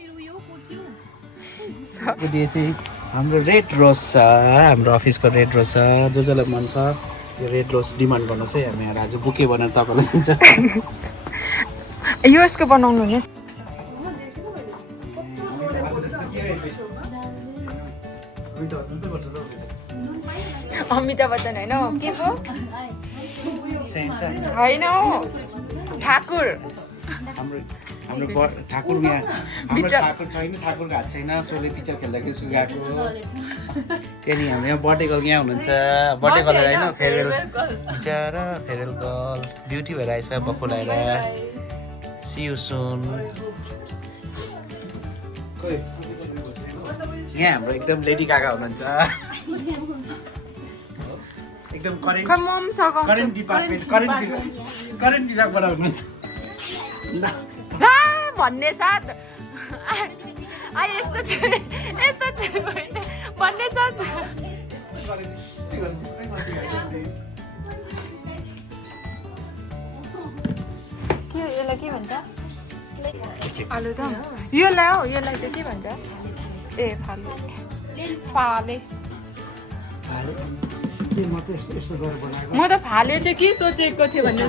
यो चाहिँ हाम्रो रेड रोज छ हाम्रो अफिसको रेड रोज छ जसलाई मन छ यो रेड रोज डिमान्ड गर्नुहोस् है हामी आज बुके बनाएर तपाईँलाई दिन्छ यो यसको बनाउनु नि अमिताभ बच्चन होइन के पो होइन ठाकुर हाम्रो ठाकुर यहाँ हाम्रो ठाकुर छैन ठाकुरको हात छैन सोले पिक्चर खेल्दाखेरि उसको गएको त्यहाँदेखि हाम्रो यहाँ बर्थडे गर्ल यहाँ हुनुहुन्छ बर्थडे गर्ल होइन फेयरवेल बिचरा फेयरवेल गर्ल ड्युटी भएर आएछ बक्खु लगाएर सी यु सुन यहाँ हाम्रो एकदम लेडी काका हुनुहुन्छ एकदम करेन्ट डिपार्टमेन्ट करेन्ट विभागबाट हुनुहुन्छ भन्ने साथ यस्तो भन्ने साथ के यसलाई के भन्छ आलुदम यसलाई हौ यसलाई चाहिँ के भन्छ ए फाले म त फाले चाहिँ के सोचेको थिएँ भने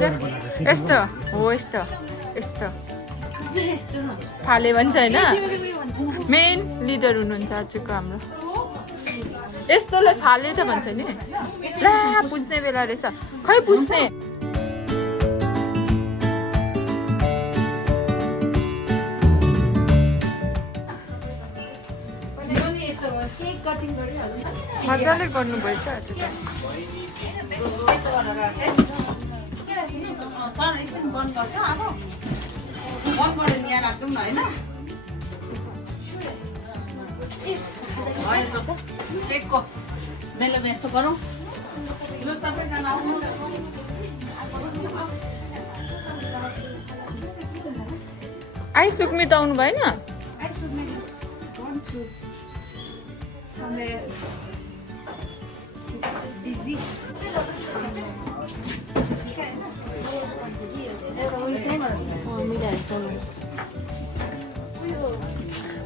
यस्तो हो यस्तो फाले भन्छ होइन मेन लिडर हुनुहुन्छ आजको हाम्रो यस्तोलाई फाले त भन्छ नि ला पुज्ने बेला रहेछ खै पुज्ने मजाले गर्नुभएछ आज त आई सुक्मी त आउनु भएन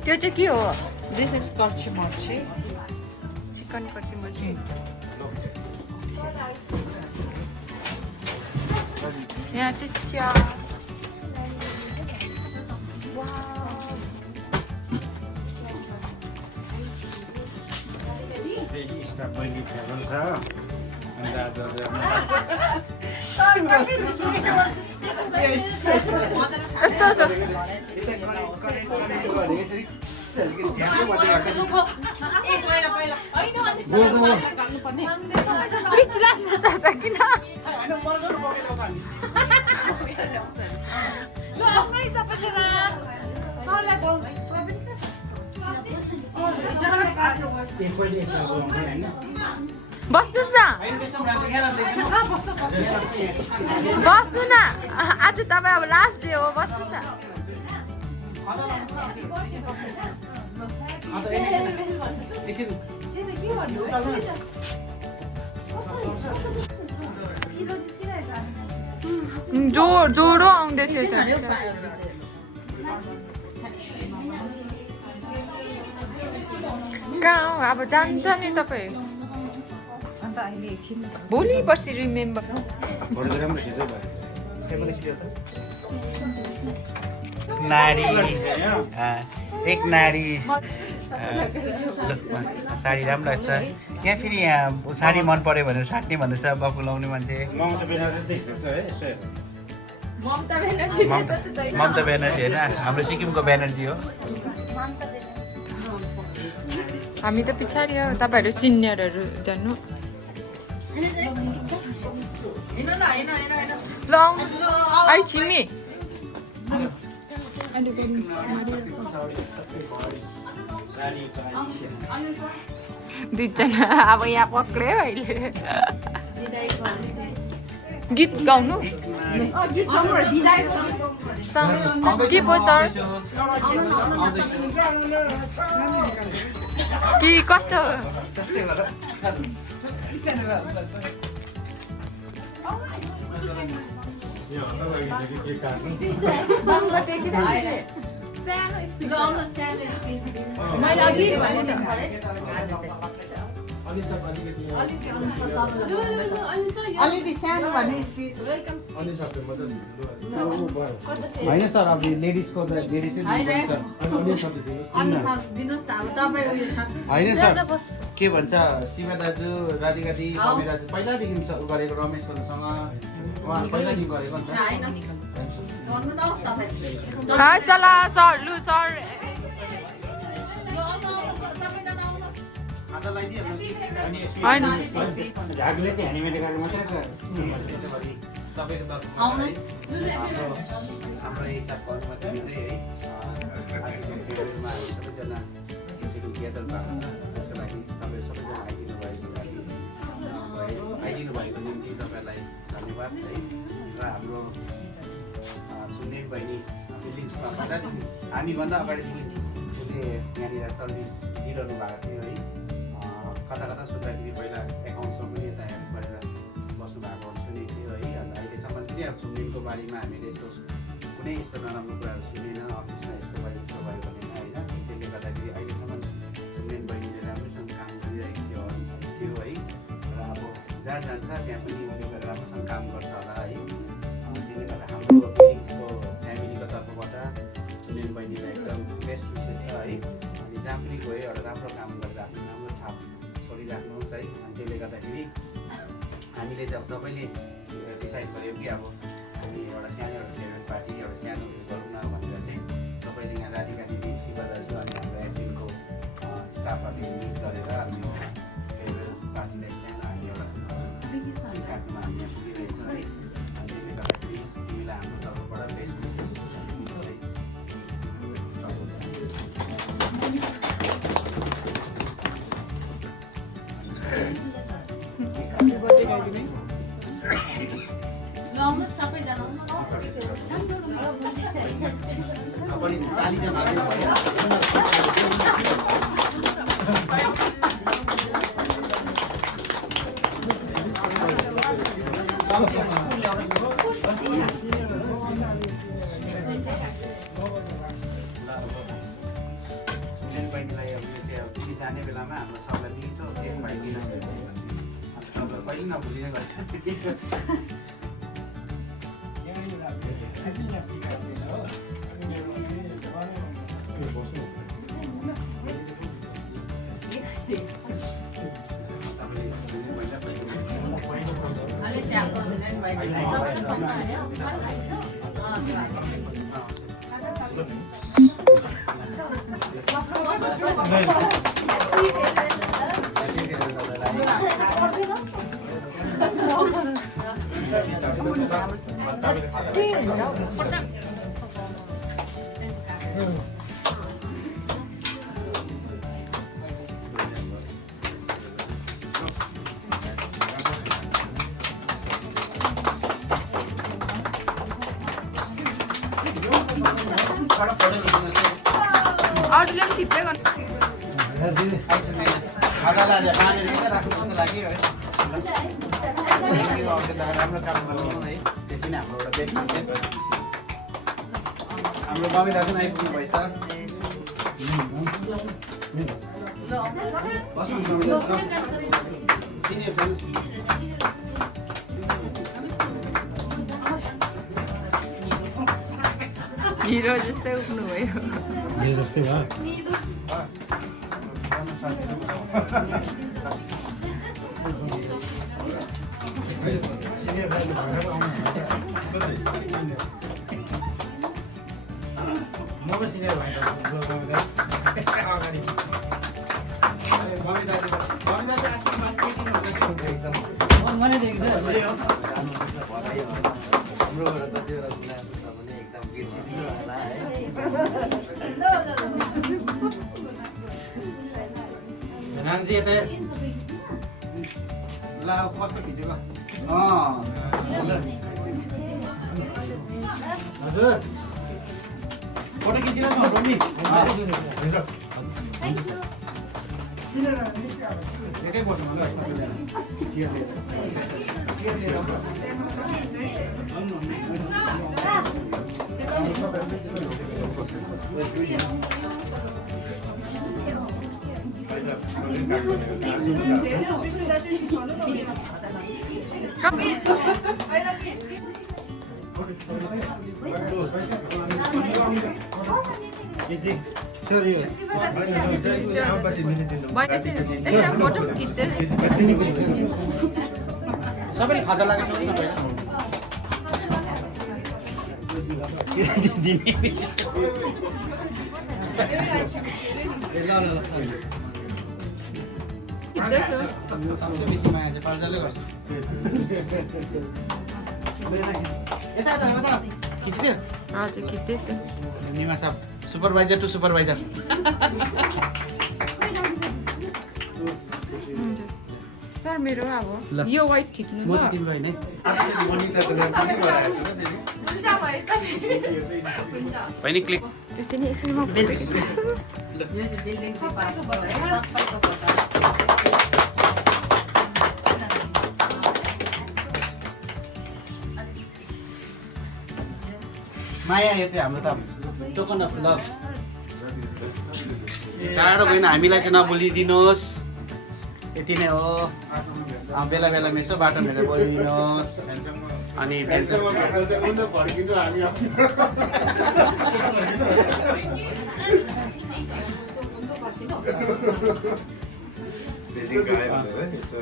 त्यो चाहिँ के हो This is Kochi mochi. Chicken कर्ची मर्ची यहाँ चाहिँ चिया बस्नुहोस् न बस्नु न आज तपाईँ अब लास्ट डे हो बस्नुहोस् न जोडो आउँदै थियो कहाँ हो अब जान्छ नि तपाईँ भोलि पर्सि रिमेम्बर नारी एक नारी साडी राम्रो लाग्छ यहाँ फेरि यहाँ साडी मन पर्यो भनेर साट्ने भन्दैछ बक्खु लाउने मान्छे ममता ब्यानर्जी होइन हाम्रो सिक्किमको ब्यानर्जी हो हामी त पछाडि हो तपाईँहरू सिनियरहरू जानु लङ आई छिमी दुईजना अब यहाँ पक्रियो अहिले गीत गाउनु के पो सर कि कस्तो मैले अघि भने नि अलिकति सानो भन्ने स्पिच होइन सर अब लेडिजको त लेडिजै दिनुहोस् न अब तपाईँ उयो छ होइन सर के भन्छ शिवा दाजु राधिका दी समीर दाजु पहिलादेखि गरेको रमेश सरसँग उहाँ पहिलादेखि गरेको नि त भन्नु न तपाईँ सला सर लु सर सबैजना आउनुहोस् खाता लगाइदिइहाल्नु होइन झागुले चाहिँ ह्यानिमेट गरेर मात्रै त्यसैभरि सबैको तर्फबाट आउनुहोस्। हाम्रो हिसाब गर्नु मात्रै मिल्दै है आजको भिडियोमा हामी सबैजना यसरी ज्ञापन भएको छ त्यसको लागि तपाईँ सबैजना आइदिनु भएको निम्ति तपाईँलाई धन्यवाद है र हाम्रो सुन्देन बहिनी फिलिङ्समा पहिलादेखि हामीभन्दा अगाडिदेखि उसले यहाँनिर सर्भिस दिइरहनु भएको थियो है कता कता सोद्धाखेरि पहिला एकाउन्ट्समा पनि यता हेल्प गरेर बस्नु भएको सुनेको थियो है अन्त अहिलेसम्म पनि अब सुन्देनको बारेमा हामीले यस्तो कुनै यस्तो नराम्रो कुराहरू सुनेन अफिसमा यस्तो भयो उस्तो भयो भनेन होइन त्यसले गर्दाखेरि अहिलेसम्म सुन्देन बहिनीले राम्रोसँग काम गरिरहेको थियो है र अब जहाँ जान्छ त्यहाँ पनि उसले गरेर राम्रोसँग काम गर्छ होला है त्यसले गर्दा हाम्रो फिलिङ्सको फ्यामिलीको तर्फबाट सुन्देन बहिनीलाई एकदम बेस्ट विशेष छ है अनि जहाँ पनि गयो एउटा राम्रो काम गरेर आफ्नो राम्रो छाप छोडिराख्नुहोस् है अनि त्यसले गर्दाखेरि हामीले चाहिँ अब सबैले डिसाइड गऱ्यौँ कि अब हामी एउटा सानो एउटा फेयरवेल पार्टी एउटा सानो उयो गरौँ न भनेर चाहिँ सबैले यहाँ राधिका दिदी शिवा दाजु अनि हाम्रो एडमिनको स्टाफहरूले मिट गरेर हाम्रो फेयरवेल पार्टीलाई सानो हामी एउटा काट्नुमा हामी यहाँ पुगिरहेछ है अनि त्यसले गर्दाखेरि तिमीलाई हाम्रो तर्फबाट बेस्ट विशेष आउनुहोस् सबैजना अपनी ताली से मारने वाले सुनेन बहिनीलाई अब यो चाहिँ अब तिमी जाने बेलामा हाम्रो सबलाई दिन्छ त्यो भाइ दिन हाम्रो कहिले नभुलिने गरेको अरूले पनि थिप्रै गर्नु राम्रो काम गर्नु है त्यति नै हाम्रो एउटा बेस्ट हाम्रो बाबी दाजु पनि आइपुग्नु भएछ हिरो जस्तै उठ्नु भयो ल कस्तो खिचेको हजुर फोटो खिचिनुहोस् न रोमी एकै बस्नु होला चियर सबैले खाता लागेको छ सबसे बेसी माया चाहिँ पाल्जाले गर्छ यता खिच्ने हजुर खिच्दैछु निमा साहब सुपरभाइजर टु सुपरभाइजर सर मेरो अब यो वाइट ठिक्नु म चाहिँ तिम्रो होइन बहिनी क्लिक यसरी यसरी म माया यो चाहिँ हाम्रो त टोकन अफ लभ टाढो गएन हामीलाई चाहिँ नबोलिदिनुहोस् यति नै हो बेला बेलामा यसो बाटो भेटेर बोलिदिनुहोस् अनि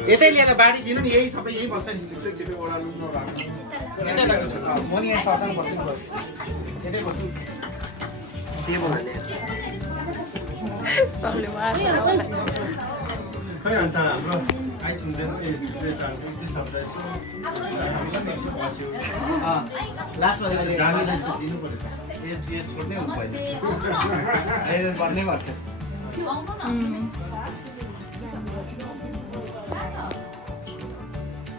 यतै लिएर बाँडी दिनु नि यही सबै यही बस्छ नि यतै लाग्छ म नि यहाँ सरसँग बस्छु यतै बस्छु टेबल सरले खै अन्त हाम्रो आइसुन्दैन लास्टमा दिनु पर्यो छोड्नै हुनु पऱ्यो भन्नै पर्छ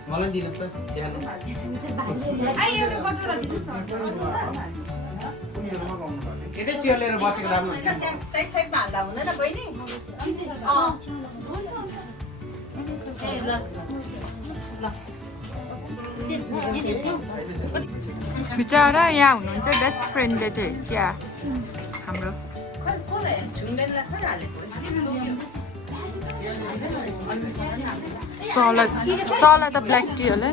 मलाई दिनुहोस् त यतै चेयर लिएर बसेको राम्रो साइडमा हाल्दा हुँदैन बहिनी बिचरा यहाँ हुनुहुन्छ बेस्ट फ्रेन्डले चाहिँ चिया हाम्रो सला त ब्ल्याक टी होला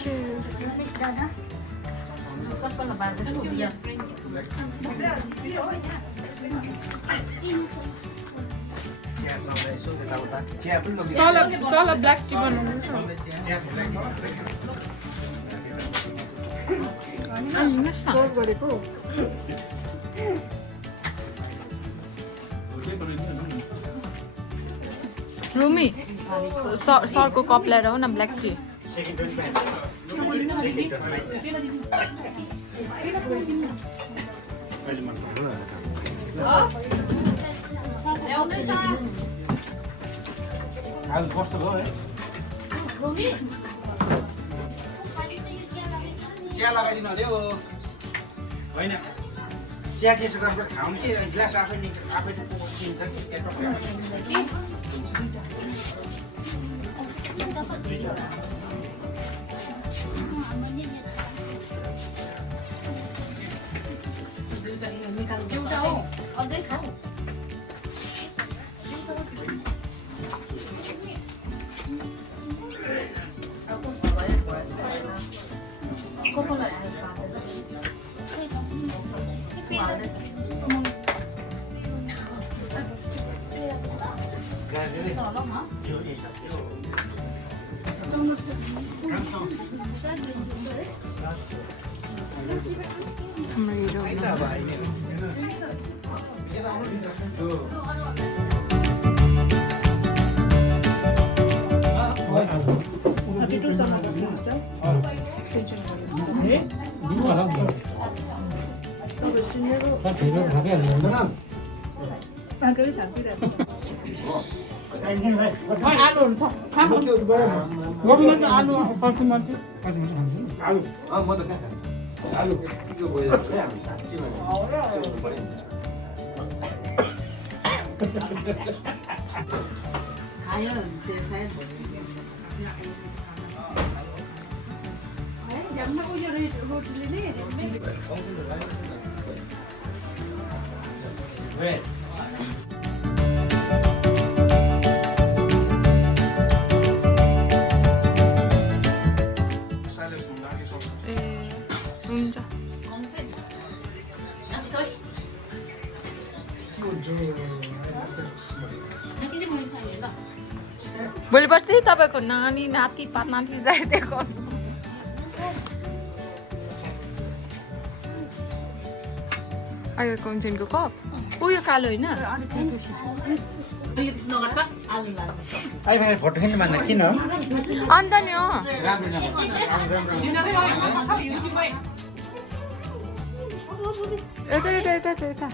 Cheers. Sala black tea बनाउनुहुन्छ सर्भ गरेको रुमी सरको कप ल्याएर हो न ब्ल्याक टी आज कस्तो भयो है चिया लगाइदिनु अरे हो होइन चिया चिया सुकाएको खाउँ कि ग्लास आफै किन्छ एउटा हो अझै खाऊ हाम्रो म त आलु के भयो हामी साँच्चीमा खायो त्यो सायद Red. ए हुन्छ भोलि पर्सि तपाईँको नानी नाति नाति जाइदिएको आयो कन्सेन्टको कप उयो कालो होइन आई भाइ फोटो खिच्नु मान्दा किन अन्त नि हो यता यता यता यता